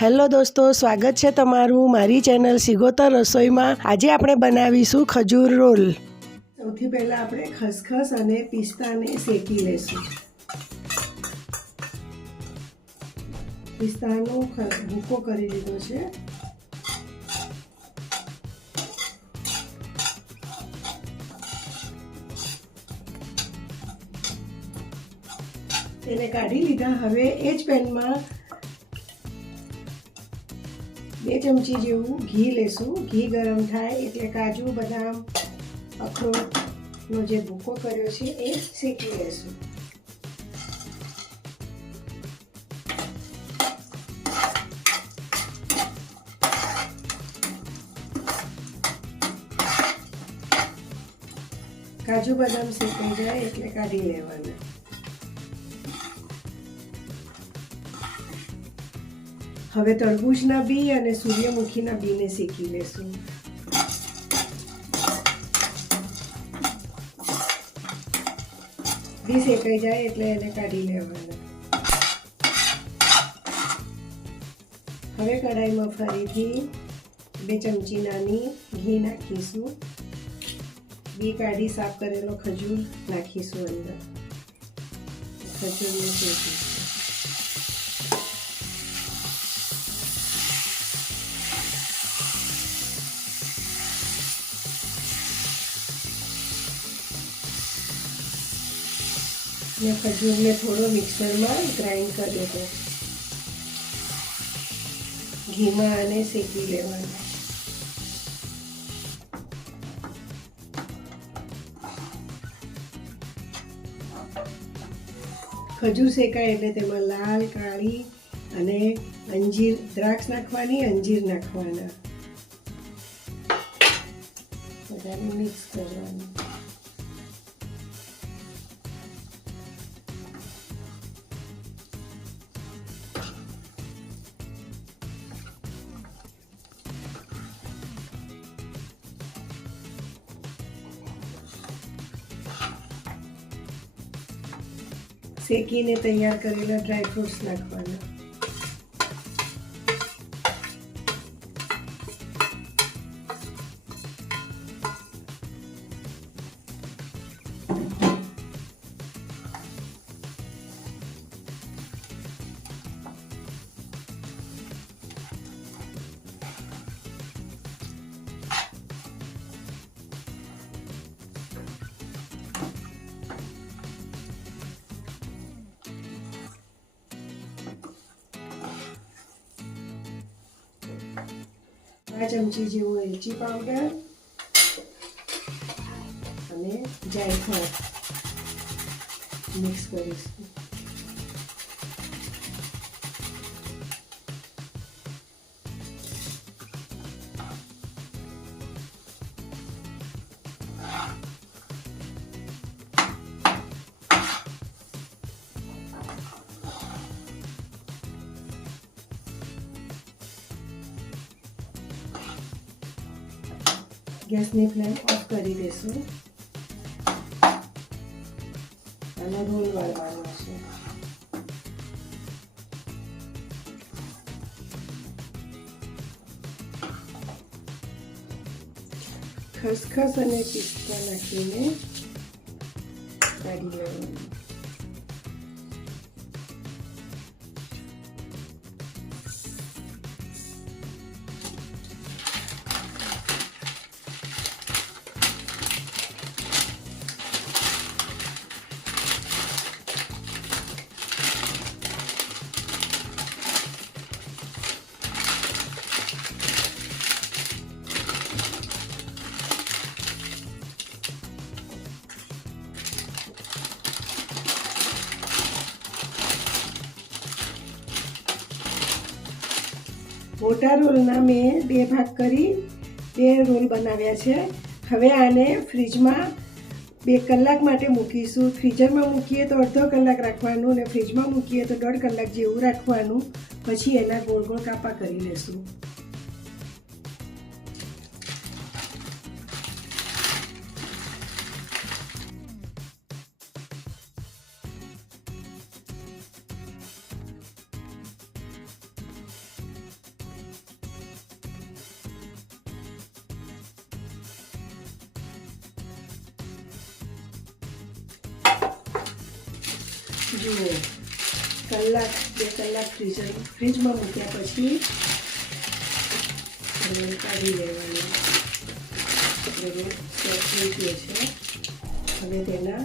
Hello દોસ્તો, સ્વાગત છે તમારું મારી ચેનલ સિગોતર રસોઈમાં. આજે આપણે બનાવીશું ખજૂર રોલ. સૌથી પહેલાં આપણે ખસખસ અને પિસ્તાને શેકી લેશું. પિસ્તાનો ભૂકો કરી દીધો છે. તેને કાઢી લીધા. હવે એ જ પેનમાં બે ચમચી જેવું ઘી લેશું. ઘી ગરમ થાય એટલે કાજુ, બદામ, અખરોટનો જે ભૂકો કર્યો છે એ શેકી લેશું. કાજુ, બદામ શેકાઈ જાય એટલે કાઢી લેવાના. હવે તરબૂચના બી અને સૂર્યમુખીના બીને શેકી લેશું. બી શેકાઈ જાય એટલે એને કાઢી લેવાના. હવે કઢાઈમાં ફરીથી બે ચમચી નાની ઘી નાખીશું. બી કાઢી સાફ કરેલો ખજૂર નાખીશું અંદર. ખજૂરને શેકીશું. ને ખજૂરને થોડો મિક્સરમાં ગ્રાઇન્ડ કર્યો હતો ઘીમાં આને શેકી લેવાના. ખજૂર શેકાય એટલે તેમાં લાલ, કાળી અને અંજીર દ્રાક્ષ નાખવાની, અંજીર નાખવાના. બધાને મિક્સ કરવાનું. શેકીને તૈયાર કરેલા ડ્રાયફ્રૂટ્સ નાખવાના. બે ચમચી જેવું એલચી પાવડર અને જાયફળ મિક્સ કરીશું. ગેસની ફ્લેમ ઓફ કરી દઈશું અને રોલ વાળવાનો છે. ખસખસ અને પિસ્તા નાખીને કાઢી લેવાનું. મોટા રોલના મેં બે ભાગ કરી, બે રોલ બનાવ્યા છે. હવે આને ફ્રીજમાં બે કલાક માટે મૂકીશું. ફ્રીઝરમાં મૂકીએ તો અડધો કલાક રાખવાનું અને ફ્રીજમાં મૂકીએ તો દોઢ કલાક જેવું રાખવાનું. પછી એના ગોળ ગોળ કાપા કરી લેશું. જુઓ કલાક, બે કલાક ફ્રીઝર ફ્રીજમાં મૂક્યા પછી એને કાઢી લેવાનું. છે. હવે તેના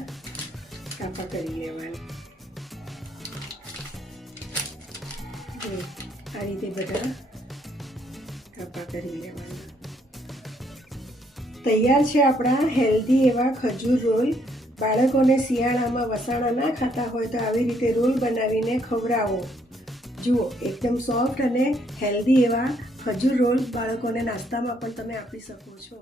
કાપા કરી લેવાના. આ રીતે બધા કાપા કરી લેવાના. તૈયાર છે આપણા હેલ્ધી એવા ખજૂર રોલ. બાળકોને શિયાળામાં વસાણા ના ખાતા હોય તો આવી રીતે રોલ બનાવીને ખવડાવો. જુઓ, એકદમ સોફ્ટ અને હેલ્ધી એવા ખજૂર રોલ બાળકોને નાસ્તામાં પણ તમે આપી શકો છો.